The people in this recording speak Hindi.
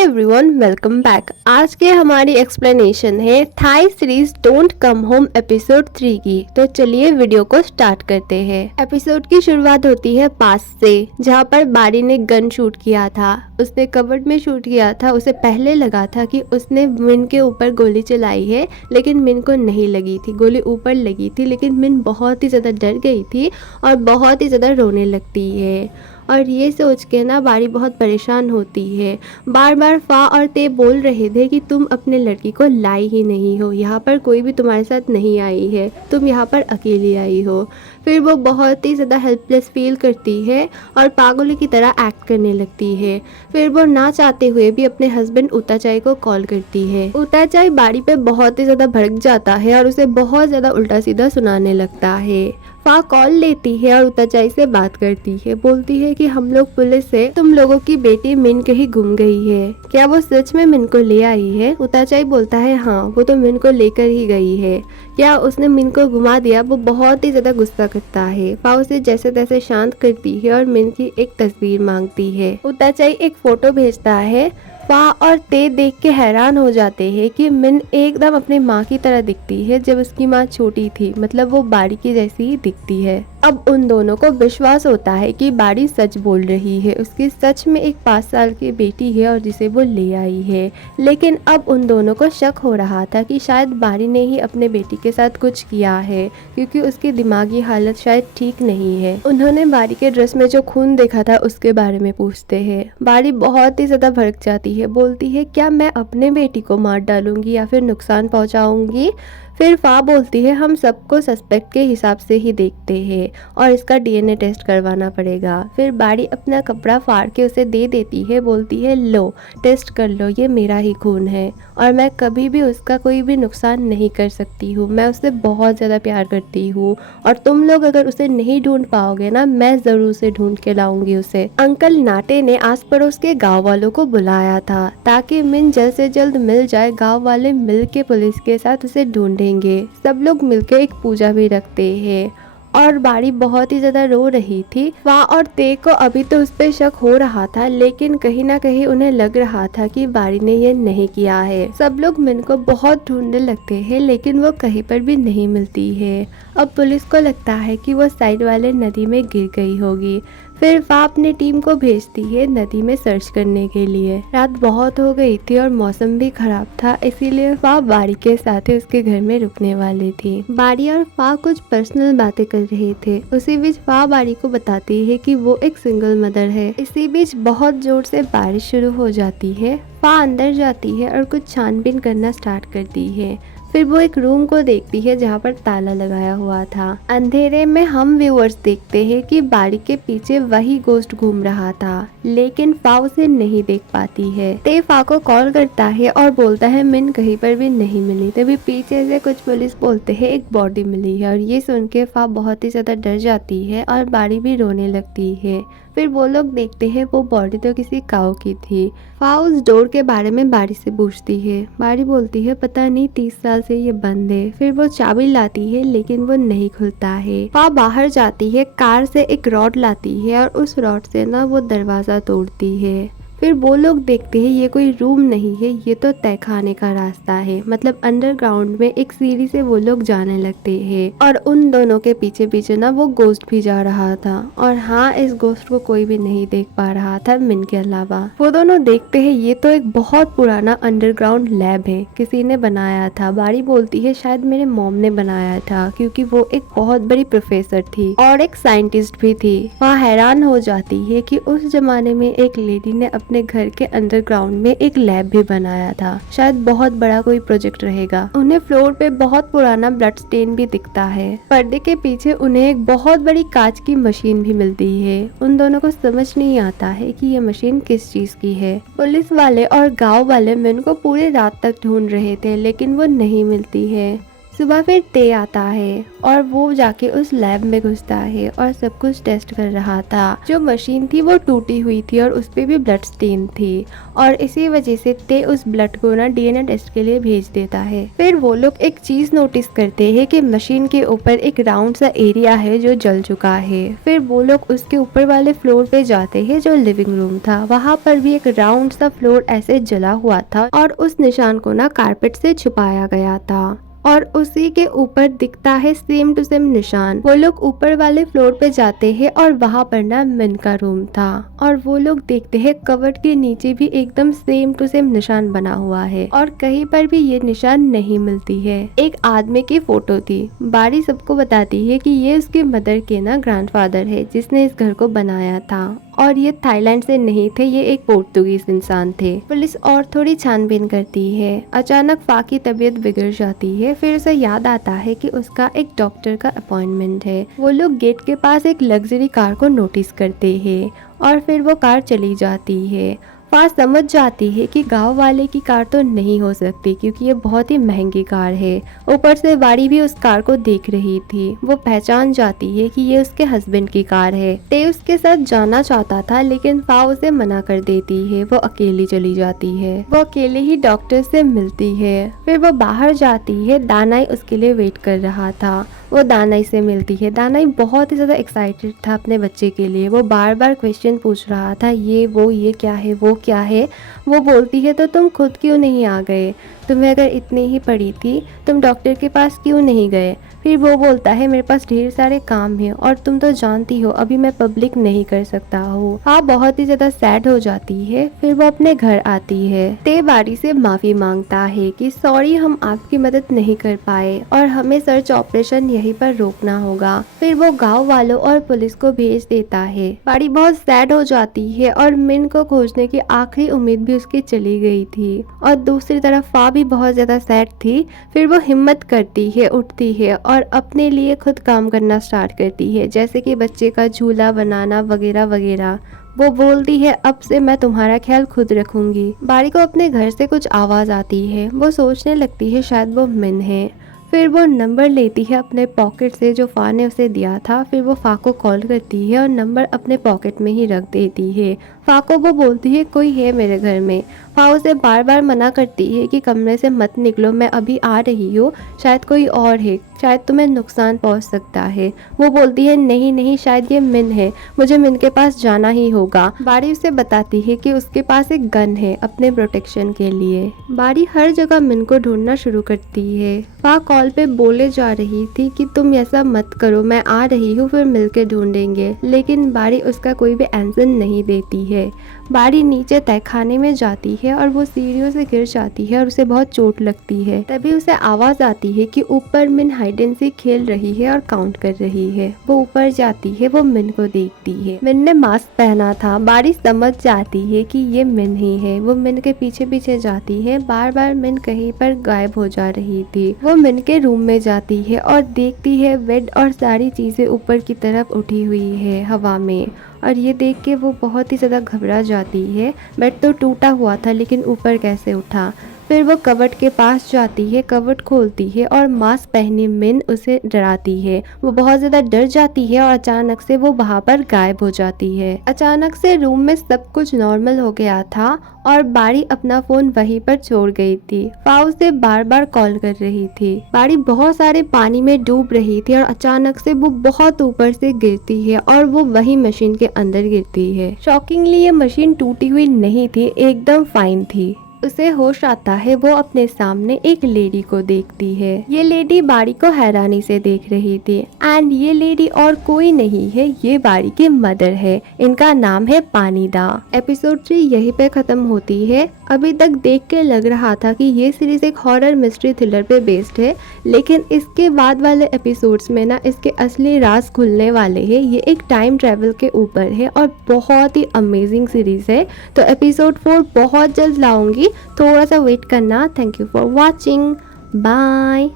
Everyone, welcome back. आज के हमारी एक्सप्लेनेशन है Thai series don't come home episode 3 की। तो चलिए वीडियो को स्टार्ट करते हैं। एपिसोड की शुरुआत होती है पास से, जहाँ पर बारी ने गन शूट किया था। उसने कबर्ड में शूट किया था। उसे पहले लगा था कि उसने मिन के ऊपर गोली चलाई है, लेकिन मिन को नहीं लगी थी। गोली ऊपर लगी थी, लेकिन मिन बहुत ही ज़्यादा डर गई थी और बहुत ही ज़्यादा रोने लगती है। और ये सोच के ना बारी बहुत परेशान होती है। बार बार फा और ते बोल रहे थे कि तुम अपने लड़की को लाई ही नहीं हो, यहाँ पर कोई भी तुम्हारे साथ नहीं आई है, तुम यहाँ पर अकेली आई हो। फिर वो बहुत ही ज़्यादा हेल्पलेस फील करती है और पागलों की तरह एक्ट करने लगती है। फिर वो ना चाहते हुए भी अपने हस्बैंड उताचाई को कॉल करती है। उताचाई बारी पे बहुत ही ज़्यादा भड़क जाता है और उसे बहुत ज़्यादा उल्टा सीधा सुनाने लगता है। फा कॉल लेती है और उताचाई से बात करती है। बोलती है कि हम लोग पुलिस से तुम लोगों की बेटी मिन कहीं गुम गई है, क्या वो सच में मिन को ले आई है? उताचाई बोलता है हाँ, वो तो मिन को लेकर ही गई है। क्या उसने मिन को घुमा दिया? वो बहुत ही ज्यादा गुस्सा करता है। फा उसे जैसे तैसे शांत करती है और मिन की एक तस्वीर मांगती है। उताचाई एक फोटो भेजता है। फा और ते देख के हैरान हो जाते हैं कि मिन एकदम अपनी माँ की तरह दिखती है जब उसकी माँ छोटी थी, मतलब वो बारी की जैसी ही दिखती है। अब उन दोनों को विश्वास होता है कि बारी सच बोल रही है, उसकी सच में एक 5 साल की बेटी है और जिसे वो ले आई है। लेकिन अब उन दोनों को शक हो रहा था कि शायद बारी ने ही अपने बेटी के साथ कुछ किया है, क्योंकि उसकी दिमागी हालत शायद ठीक नहीं है। उन्होंने बारी के ड्रेस में जो खून देखा था उसके बारे में पूछते हैं। बारी बहुत ही ज्यादा भड़क जाती है। बोलती है क्या मैं अपने बेटी को मार डालूंगी या फिर नुकसान पहुंचाऊंगी? फिर फा बोलती है हम सबको सस्पेक्ट के हिसाब से ही देखते हैं और इसका डीएनए टेस्ट करवाना पड़ेगा। फिर बारी अपना कपड़ा फाड़ के उसे दे देती है। बोलती है लो टेस्ट कर लो, ये मेरा ही खून है और मैं कभी भी उसका कोई भी नुकसान नहीं कर सकती हूँ। मैं उससे बहुत ज़्यादा प्यार करती हूँ और तुम लोग अगर उसे नहीं ढूंढ पाओगे ना, मैं ज़रूर उसे ढूंढ के लाऊंगी उसे। अंकल नाटे ने आस पड़ोस के गाँव वालों को बुलाया था ताकि मिन जल्द से जल्द मिल जाए। गाँव वाले मिल के पुलिस के साथ उसे ढूंढेंगे। सब लोग मिलकर एक पूजा भी रखते हैं और बारी बहुत ही ज्यादा रो रही थी। फा और ते को अभी तो उस पर शक हो रहा था, लेकिन कहीं ना कहीं उन्हें लग रहा था कि बारी ने ये नहीं किया है। सब लोग मिन को बहुत ढूंढने लगते हैं, लेकिन वो कहीं पर भी नहीं मिलती है। अब पुलिस को लगता है कि वो साइड वाले नदी में गिर गई होगी। फिर फा अपनी टीम को भेजती है नदी में सर्च करने के लिए। रात बहुत हो गई थी और मौसम भी खराब था, इसीलिए फा बारी के साथ ही उसके घर में रुकने वाली थी। बारी और फा कुछ पर्सनल बातें कर रहे थे। उसी बीच फा बारी को बताती है कि वो एक सिंगल मदर है। इसी बीच बहुत जोर से बारिश शुरू हो जाती है। फा अंदर जाती है और कुछ छानबीन करना स्टार्ट करती है। फिर वो एक रूम को देखती है जहाँ पर ताला लगाया हुआ था। अंधेरे में हम व्यूअर्स देखते हैं कि बारी के पीछे वही गोश्त घूम रहा था, लेकिन फा उसे नहीं देख पाती है। ते फा को कॉल करता है और बोलता है मिन कहीं पर भी नहीं मिली। तभी पीछे से कुछ पुलिस बोलते हैं एक बॉडी मिली है और ये सुन के फा बहुत ही ज्यादा डर जाती है और बारी भी रोने लगती है। फिर वो लोग देखते हैं वो बॉडी तो किसी काऊ की थी। फा उस डोर के बारे में बारी से पूछती है। बारी बोलती है पता नहीं 30 साल से ये बंद है। फिर वो चाबी लाती है, लेकिन वो नहीं खुलता है। फा बाहर जाती है, कार से एक रॉड लाती है और उस रॉड से ना वो दरवाजा तोड़ती है। फिर वो लोग देखते हैं ये कोई रूम नहीं है, ये तो तहखाने का रास्ता है। मतलब अंडरग्राउंड में एक सीढ़ी से वो लोग जाने लगते हैं और उन दोनों के पीछे पीछे ना वो गोश्त भी जा रहा था। और हाँ, इस गोश्त को कोई भी नहीं देख पा रहा था मिन के अलावा। वो दोनों देखते हैं ये तो एक बहुत पुराना अंडरग्राउंड लैब है, किसी ने बनाया था। बारी बोलती है शायद मेरे मॉम ने बनाया था, क्योंकि वो एक बहुत बड़ी प्रोफेसर थी और एक साइंटिस्ट भी थी। वहाँ हैरान हो जाती है कि उस जमाने में एक लेडी ने अपने घर के अंडरग्राउंड में एक लैब भी बनाया था। शायद बहुत बड़ा कोई प्रोजेक्ट रहेगा। उन्हें फ्लोर पे बहुत पुराना ब्लड स्टेन भी दिखता है। पर्दे के पीछे उन्हें एक बहुत बड़ी कांच की मशीन भी मिलती है। उन दोनों को समझ नहीं आता है कि ये मशीन किस चीज की है। पुलिस वाले और गांव वाले मिन को पूरी रात तक ढूंढ रहे थे, लेकिन वो नहीं मिलती है। सुबह फिर ते आता है और वो जाके उस लैब में घुसता है और सब कुछ टेस्ट कर रहा था। जो मशीन थी वो टूटी हुई थी और उस पे भी ब्लड स्टेन थी और इसी वजह से ते उस ब्लड को ना डीएनए टेस्ट के लिए भेज देता है। फिर वो लोग एक चीज नोटिस करते हैं कि मशीन के ऊपर एक राउंड सा एरिया है जो जल चुका है। फिर वो लोग उसके ऊपर वाले फ्लोर पे जाते हैं जो लिविंग रूम था। वहाँ पर भी एक राउंड सा फ्लोर ऐसे जला हुआ था और उस निशान को ना कारपेट से छुपाया गया था और उसी के ऊपर दिखता है सेम टू सेम निशान। वो लोग ऊपर वाले फ्लोर पे जाते हैं और वहाँ पर ना मिन का रूम था और वो लोग देखते हैं कबर्ड के नीचे भी एकदम सेम टू सेम निशान बना हुआ है और कहीं पर भी ये निशान नहीं मिलती है। एक आदमी की फोटो थी। बारी सबको बताती है कि ये उसके मदर के ना ग्रैंडफादर है जिसने इस घर को बनाया था और ये थाईलैंड से नहीं थे, ये एक पोर्तुगीज इंसान थे। पुलिस और थोड़ी छानबीन करती है। अचानक फा की तबीयत बिगड़ जाती है। फिर उसे याद आता है कि उसका एक डॉक्टर का अपॉइंटमेंट है। वो लोग गेट के पास एक लग्जरी कार को नोटिस करते हैं और फिर वो कार चली जाती है। फा समझ जाती है कि गांव वाले की कार तो नहीं हो सकती क्योंकि ये बहुत ही महंगी कार है। ऊपर से बारी भी उस कार को देख रही थी। वो पहचान जाती है कि ये उसके हस्बैंड की कार है। ते उसके साथ जाना चाहता था लेकिन फा उसे मना कर देती है। वो अकेली चली जाती है। वो अकेले ही डॉक्टर से मिलती है। फिर वो बाहर जाती है। दानाई उसके लिए वेट कर रहा था। वो दानाई से मिलती है। दानाई बहुत ही ज्यादा एक्साइटेड था अपने बच्चे के लिए। वो बार बार क्वेश्चन पूछ रहा था, ये क्या है, वो क्या है। वो बोलती है तो तुम खुद क्यों नहीं आ गए, तुम्हें अगर इतनी ही पड़ी थी तुम डॉक्टर के पास क्यों नहीं गए। फिर वो बोलता है मेरे पास ढेर सारे काम हैं और तुम तो जानती हो अभी मैं पब्लिक नहीं कर सकता हूँ। हाँ, बहुत ही ज्यादा सैड हो जाती है। फिर वो अपने घर आती है। ते बारी से माफी मांगता है कि सॉरी हम आपकी मदद नहीं कर पाए और हमें सर्च ऑपरेशन यहीं पर रोकना होगा। फिर वो गाँव वालों और पुलिस को भेज देता है। बारी बहुत सैड हो जाती है और मिन को खोजने की आखिरी उम्मीद भी उसकी चली गई थी और दूसरी तरफ फा भी बहुत ज्यादा सैड थी। फिर वो हिम्मत करती है, उठती है और अपने लिए खुद काम करना स्टार्ट करती है, जैसे कि बच्चे का झूला बनाना वगैरह वगैरह। वो बोलती है अब से मैं तुम्हारा ख्याल खुद रखूंगी। बारी को अपने घर से कुछ आवाज आती है। वो सोचने लगती है शायद वो मिन है। फिर वो नंबर लेती है अपने पॉकेट से जो फा ने उसे दिया था। फिर वो फा को कॉल करती है और नंबर अपने पॉकेट में ही रख देती है। फा को वो बोलती है कोई है मेरे घर में। फा उसे बार बार मना करती है कि कमरे से मत निकलो, मैं अभी आ रही हूँ, शायद कोई और है, शायद तुम्हें नुकसान पहुँच सकता है। वो बोलती है नहीं नहीं, शायद ये मिन है, मुझे मिन के पास जाना ही होगा। बारी उसे बताती है कि उसके पास एक गन है अपने प्रोटेक्शन के लिए। बारी हर जगह मिन को ढूंढना शुरू करती है। फा कॉल पे बोले जा रही थी कि तुम ऐसा मत करो, मैं आ रही हूँ, फिर मिलके ढूंढेंगे, लेकिन बारी उसका कोई भी आंसर नहीं देती है। बारी नीचे तहखाने में जाती है और वो सीढ़ियों से गिर जाती है और उसे बहुत चोट लगती है। तभी उसे आवाज आती है कि ऊपर मिन हाइड एंड सीक खेल रही है और काउंट कर रही है। वो ऊपर जाती है। वो मिन को देखती है। मिन ने मास्क पहना था। बारी समझ जाती है कि ये मिन ही है। वो मिन के पीछे पीछे जाती है। बार बार मिन कहीं पर गायब हो जा रही थी। वो मिन के रूम में जाती है और देखती है बेड और सारी चीजें ऊपर की तरफ उठी हुई है हवा में और ये देख के वो बहुत ही ज़्यादा घबरा जाती है। बेड तो टूटा हुआ था लेकिन ऊपर कैसे उठा। फिर वो कबर्ड के पास जाती है, कबर्ड खोलती है और मास्क पहनी मिन उसे डराती है। वो बहुत ज़्यादा डर जाती है और अचानक से वो वहाँ पर गायब हो जाती है। अचानक से रूम में सब कुछ नॉर्मल हो गया था और बारी अपना फोन वहीं पर छोड़ गई थी। फा उसे बार बार कॉल कर रही थी। बारी बहुत सारे पानी में डूब रही थी और अचानक से वो बहुत ऊपर से गिरती है और वो वही मशीन के अंदर गिरती है। शॉकिंगली ये मशीन टूटी हुई नहीं थी, एकदम फाइन थी। उसे होश आता है। वो अपने सामने एक लेडी को देखती है। ये लेडी बारी को हैरानी से देख रही थी एंड ये लेडी और कोई नहीं है, ये बारी की मदर है। इनका नाम है पानीदा। एपिसोड 3 यहीं पे खत्म होती है। अभी तक देख के लग रहा था कि ये सीरीज एक हॉरर मिस्ट्री थ्रिलर पे बेस्ड है, लेकिन इसके बाद वाले एपिसोड्स में ना इसके असली राज खुलने वाले हैं। ये एक टाइम ट्रेवल के ऊपर है और बहुत ही अमेजिंग सीरीज है। तो एपिसोड 4 बहुत जल्द लाऊंगी, थोड़ा सा वेट करना। Thank you for watching, bye.